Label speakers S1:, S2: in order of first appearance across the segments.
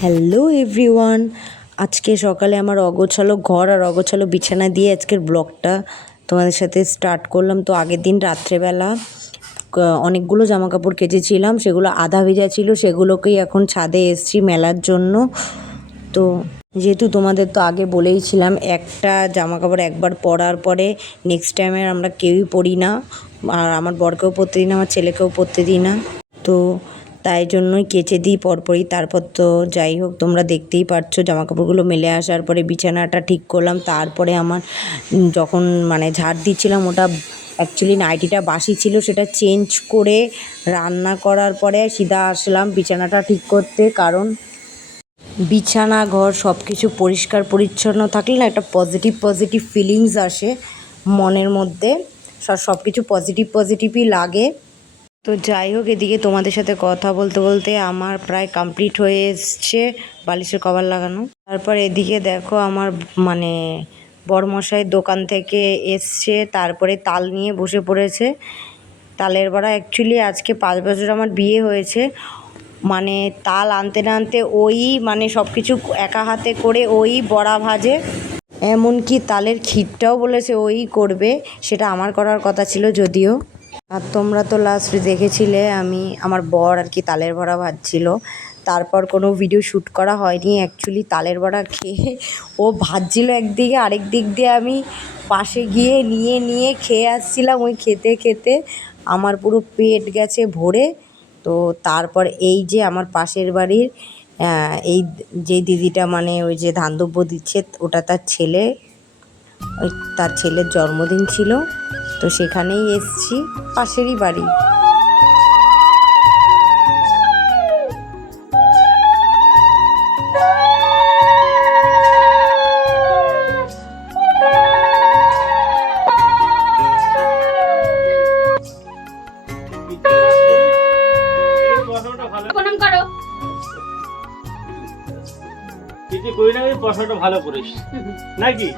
S1: Hello everyone আজকে সকালে আমার অগোছালো ঘর আর অগোছালো বিছানা দিয়ে আজকের ব্লগটা তোমাদের সাথে স্টার্ট করলাম। তো আগের দিন রাত্রেবেলা অনেকগুলো জামা কাপড় কেচেছিলাম, সেগুলো আধা ভেজা ছিল, সেগুলোকেই এখন ছাদে এসছি মেলার জন্য। তো যেহেতু তোমাদের তো আগে বলেইছিলাম, একটা জামা কাপড় একবার পরার পরে নেক্সট টাইমে আমরা কেউই পরি না। আর আমার বরকেও পরতে দিই না, আমার ছেলেকেও পরতে দিই না। তো তাই জন্যই কেচে দিই, পরপরই। তারপর তো যাই হোক, তোমরা দেখতেই পারছ জামা কাপড়গুলো মেলে আসার পরে বিছানাটা ঠিক করলাম। তারপরে আমার যখন মানে ঝাড় দিচ্ছিলাম, ওটা অ্যাকচুয়ালি নাইটিটা বাসি ছিল, সেটা চেঞ্জ করে রান্না করার পরে সিধা আসলাম বিছানাটা ঠিক করতে, কারণ বিছানা, ঘর সব কিছু পরিষ্কার, পরিচ্ছন্ন থাকলে না একটা পজিটিভ পজিটিভ ফিলিংস আসে মনের মধ্যে। সব কিছু পজিটিভ পজিটিভই লাগে। তো যাই হোক, এদিকে তোমাদের সাথে কথা বলতে বলতে আমার প্রায় কমপ্লিট হয়ে এসছে বালিশের কভার লাগানো। তারপর এদিকে দেখো আমার মানে বড়মশাইয়ের দোকান থেকে এসছে, তারপরে তাল নিয়ে বসে পড়েছে। তালের বড়া অ্যাকচুয়ালি আজকে পাঁচ বছর আমার বিয়ে হয়েছে। মানে তাল আনতে না আনতে ওই মানে সব কিছু একা হাতে করে ওই বড়া ভাজে। এমনকি তালের ক্ষীরটাও বলেছে ওই করবে, সেটা আমার করার কথা ছিল যদিও। আর তোমরা তো লাস্ট দেখেছিলে, আমি আমার বর আর কি তালের বড়া ভাজছিল। তারপর কোনো ভিডিও শ্যুট করা হয়নি অ্যাকচুয়ালি তালের বড়া খেয়ে ও ভাজছিল একদিকে, আরেক দিক দিয়ে আমি পাশে গিয়ে নিয়ে নিয়ে খেয়ে আসছিলাম। ওই খেতে খেতে আমার পুরো পেট গেছে ভরে। তো তারপর এই যে আমার পাশের বাড়ির এই যে দিদিটা মানে ওই যে ধান দ্রব্য দিচ্ছে, ওটা তার ছেলে। ওই তার ছেলের জন্মদিন ছিল, তো সেখানেই এসছি, পাশেরই বাড়ি।
S2: প্রণাম করো
S3: কিছু করি না কিন্তু পড়াশোনাটা ভালো করিস নাকি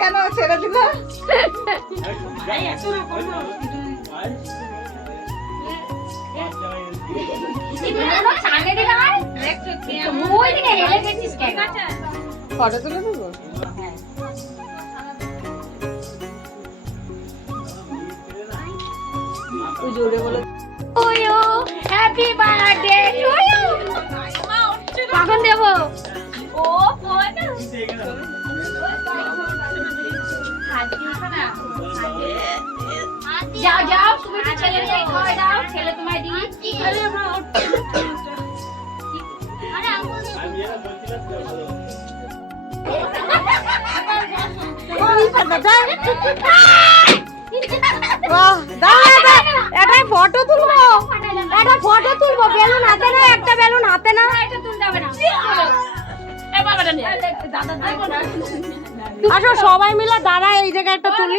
S1: কেন ছেড়ে দিলা
S2: সামনে দিকে। ওই দিকে হেলে গেছিস কেন?
S1: ফটো তুলে দেবো
S2: birthday to you. কখন দেবো ও ফোন যাও যাও তুমি ছেলে খাওয়াই দাও ছেলে তোমায় দিই
S1: এটাই ফটো তুলবো। এটা ফটো তুলবো। বেলুন হাতে না একটা বেলুন হাতে না। আসো সবাই মিলে দাঁড়া এই জায়গায় একটা তুলি।